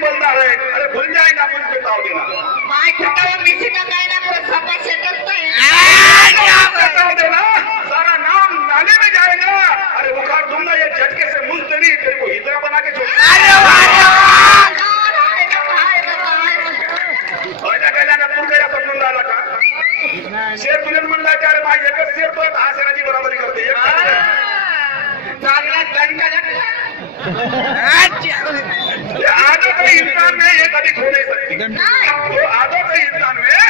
बोलता है, अरे भूल जाएगा मुझ पे ताव देना। माय खटावा मिसी का काय ना पूरा सपा सेटल तो ताव देना, सारा नाम नाले में जाएगा। अरे उखाड़ दूंगा ये झटके से मुंतरी, तेरे को हिजरा बना के छोड़। अरे तू काय समजून राहिला का? शेर तुला म्हणला की अरे माझी एकच शेर तो 10 शेराची बरोबरी करते। चांगला दंड आदत है इंसान में ये कभी खो नहीं सकती। तो आदत है इंसान में ये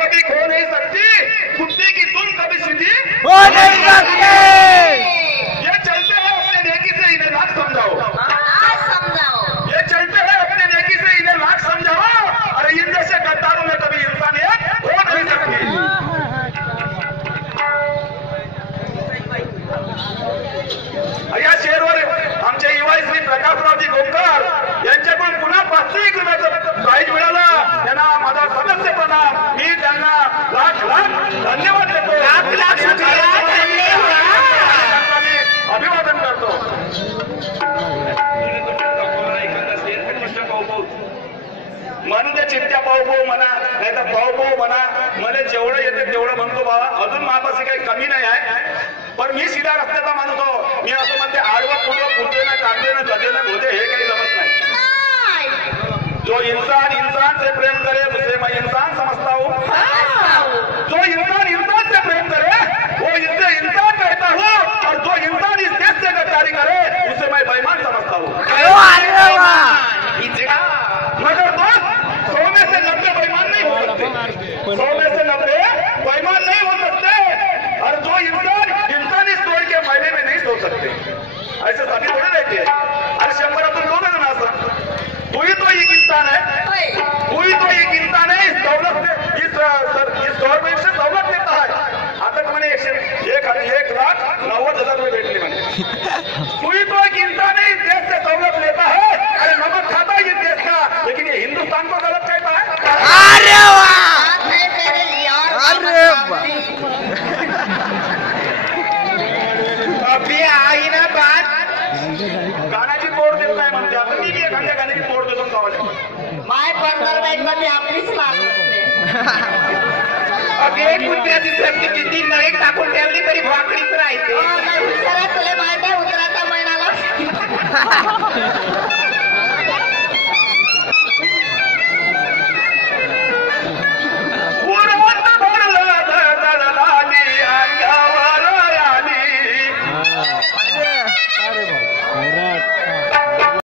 कभी खो नहीं सकती। कुत्ते की तुम कभी सीधी हो नहीं सकते। ये चलते हैं अपने नेकी से इन्हें लाख समझाओ। ये चलते हैं अपने नेकी से इन्हें लाख समझाओ। अरे इन जैसे गद्दारों में कभी इंसानियत हो नहीं सकती। या शेरवर आमचे युवा श्री प्रकाशरावजी गोमकर यांच्याकडून पुन्हा 500 रुपयाचं प्राईज मिळालं। त्यांना माझा सदस्य प्रणाम। मी त्यांना लाख धन्यवाद देतो। अभिवादन करतो। म्हणून ते चित्त्या पाहू म्हणा नाही तर पाहू म्हणा, मला जेवढं येते तेवढं म्हणतो बाबा। अजून माझपाशी काही कमी नाही आहे, पण मी सीधा रस्त्याचा माणूस हो। मी असं म्हणते आडवं पुढं पुढे ना चालते ना गजे ना धोते हे काही जमत नाही। जो इंसान से प्रेम करे उसे मैं इंसान समझता हूँ। जो इंसान से प्रेम करे वो इससे इंसान कहता हूँ, और जो इंसान इस देश से गद्दारी करे उसे मैं बेईमान समझता हूँ। मगर दोस्त 100 में से 90 बेईमान नहीं हो सकते। 100 में से 90 बेईमान नहीं हो सकते। और जो इंसान इस तोड़ के मायने में नहीं सोच सकते, ऐसे सभी थोड़े रहते हैं। अरे 100 2 जण असतात। तू ही तो एक इंसान है, तू ही तो एक इंसान है। इस दौलत से इस गवर्नमेंट से दौलत लेता है। आता तो मैंने 1,90,000 रुपये भेटले मैंने। तू ही तो एक इंसान है, इस देश से दौलत लेता है। अरे नमक खाता है ये देश का, लेकिन ये हिंदुस्तान को गलत कहता है। अरे वाह, अरे अभी आई ना बात गाण्याची तोड देत नाही म्हणते। आता मी एखाद्या गाण्याची तोड देतो गावाला। माय 15 बाईक मध्ये आपलीच लागत अगे कुत्र्याची सर्दी किती नळी टाकून ठेवली तरी भाकरीच राहते। तुला माहिती आहे उतराचा महिनाला